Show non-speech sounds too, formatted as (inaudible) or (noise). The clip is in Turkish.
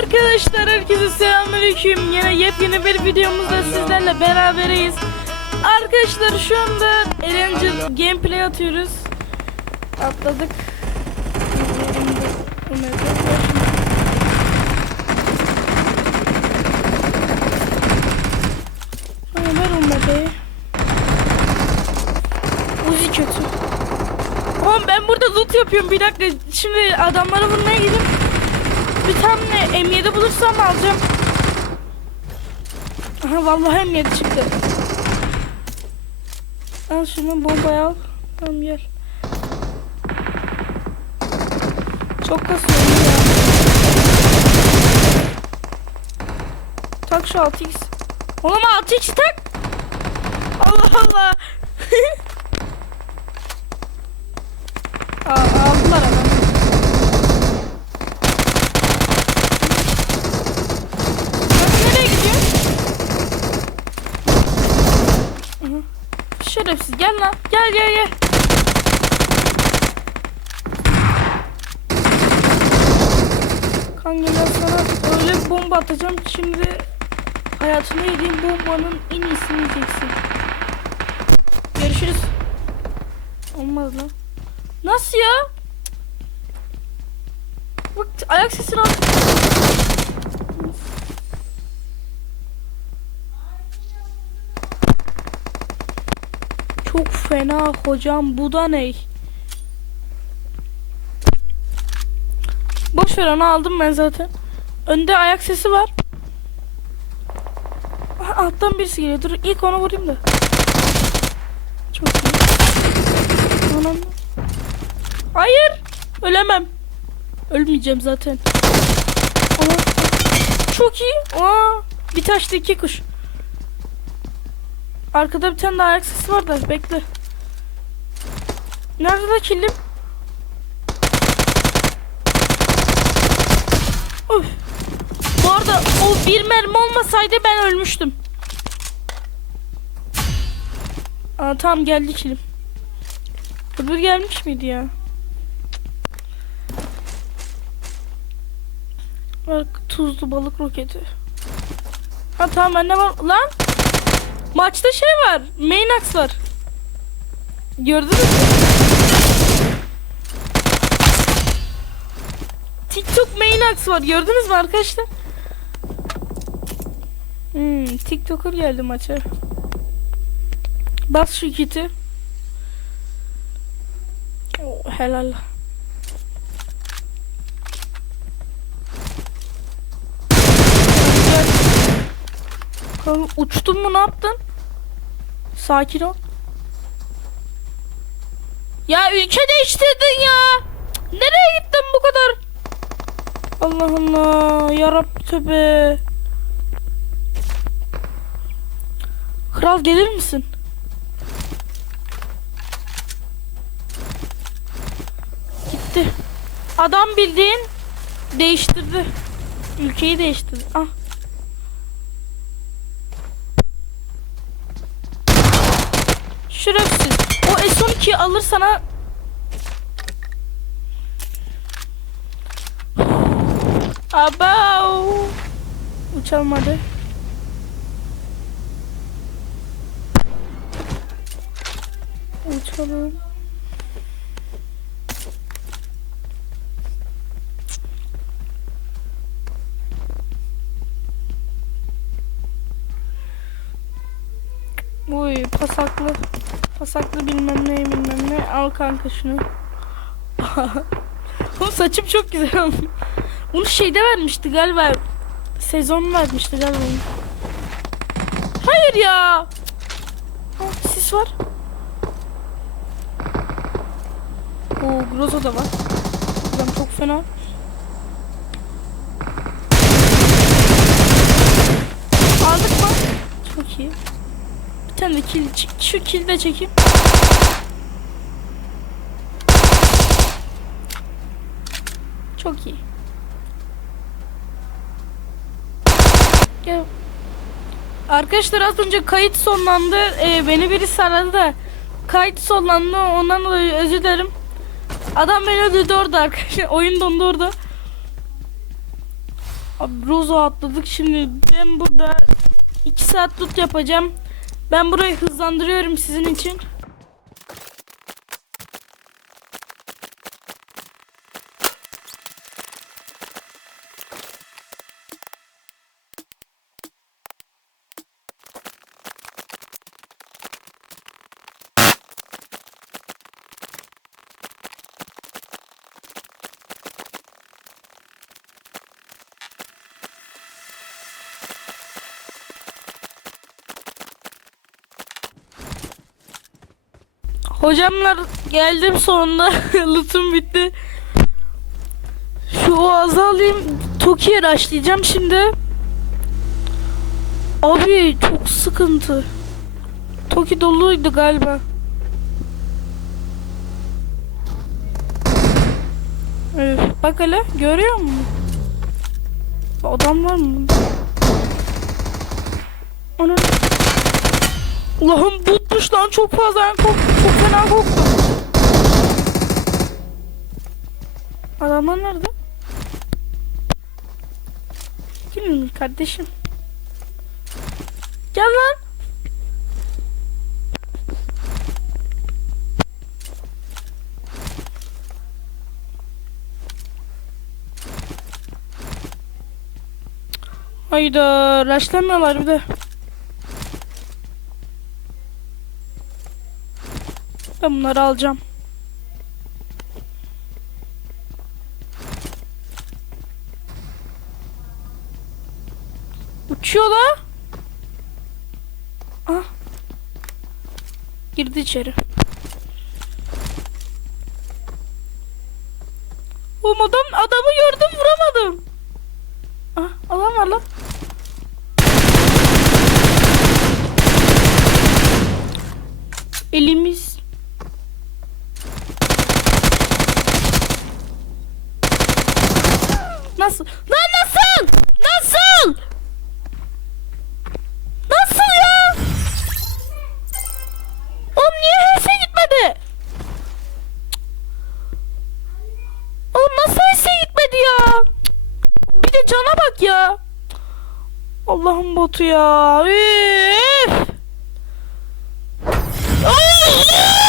Arkadaşlar herkese selamünaleyküm. Yine yepyeni bir videomuzda sizlerle beraberiz. Arkadaşlar şu anda Erencil gameplay atıyoruz. Atladık. Ver Umre'yi. Uzi kötü. Oğlum ben burada loot yapıyorum bir dakika. Şimdi adamları vurmaya tane M7 bulursam alacağım. Aha vallahi M7 çıktı. Al şunu bombayı al. Tamam gel. Çok kasıyor ya. Tak şu 6x. Oğlum 6x tak. Allah Allah. (laughs) Aa, aldılar adam. Sen nereye gidiyorsun? Aha. Şerefsiz gel lan. Gel gel gel. Kanka ben sana öyle bir bomba atacağım şimdi hayatını yediğin bombanın en iyisini yiyeceksin. Görüşürüz. Olmaz lan. Nasıl ya? Bak ayak sesini al. Çok fena hocam bu da ne? Boş ver onu aldım ben zaten. Önde ayak sesi var. Aha, Alttan birisi geliyor. Dur ilk onu vurayım da. Çok iyi. Hayır. Ölemem. Ölmeyeceğim zaten. Ama çok iyi. Aa, bir taşta iki kuş. Arkada bir tane daha ayak sesi var da bekle. Nerede la killim? Of. Bu arada o bir mermi olmasaydı ben ölmüştüm. Aa, tamam geldi kilim. Öbür gelmiş miydi ya? Bak tuzlu balık roketi. Ha tamam bende var. Lan! Maçta şey var. Maynax var. Gördünüz mü? TikTok Maynax var. Gördünüz mü arkadaşlar? Hmm, TikToker geldi maça. Bas şu kiti. Oh, helal. Kanka uçtun mu ne yaptın? Sakin ol. Ya ülke değiştirdin ya. Nereye gittin bu kadar? Allah Allah. Yarabbi tövbe. Kral gelir misin? Gitti. Adam bildiğin değiştirdi. Ülkeyi değiştirdi. Ah. Şerefsiz. O S12 alır sana Abau. Uçalım hadi. Uçalım. Uy pasaklı. Pasaklı bilmem ne bilmem ne. Al kanka şunu. (laughs) Oğlum saçım çok güzel olmuş. Bunu şeyde vermişti galiba. Sezon vermişti galiba. Hayır ya. Ha, sis var. Oo Groza da var. Adam çok fena. Aldık mı? Çok iyi. Bir tane de kill, şu kill de çekeyim. Çok iyi. Gel. Arkadaşlar az önce kayıt sonlandı. Ee, beni birisi aradı da kayıt sonlandı. Ondan dolayı özür dilerim. Adam beni öldürdü orada arkadaşlar. (laughs) Oyun dondu orada. Abi Rozo atladık şimdi ben burada 2 saat tut yapacağım. Ben burayı hızlandırıyorum sizin için. Hocamlar geldim sonunda. (laughs) Lootum bitti. Şu oğazı alayım. Toki'ye başlayacağım şimdi. Abi çok sıkıntı. Toki doluydu galiba. Öf, bak hele görüyor musun? Adam var mı? Ana. Allah'ım butmuş lan çok fazla ben korktum. Çok fena korktum. Adamlar nerede? Kim kardeşim? Gel lan. Hayda, raşlamıyorlar bir de. Ben bunları alacağım. Uçuyor la. Ah. Girdi içeri. Oğlum adam adamı gördüm vuramadım. Ah adam var lan. Elimiz Nasıl? Lan nasıl? Nasıl? Nasıl ya? Oğlum niye hese gitmedi? Oğlum nasıl hese gitmedi ya? Bir de cana bak ya. Allah'ım botu ya. Üf. Ay!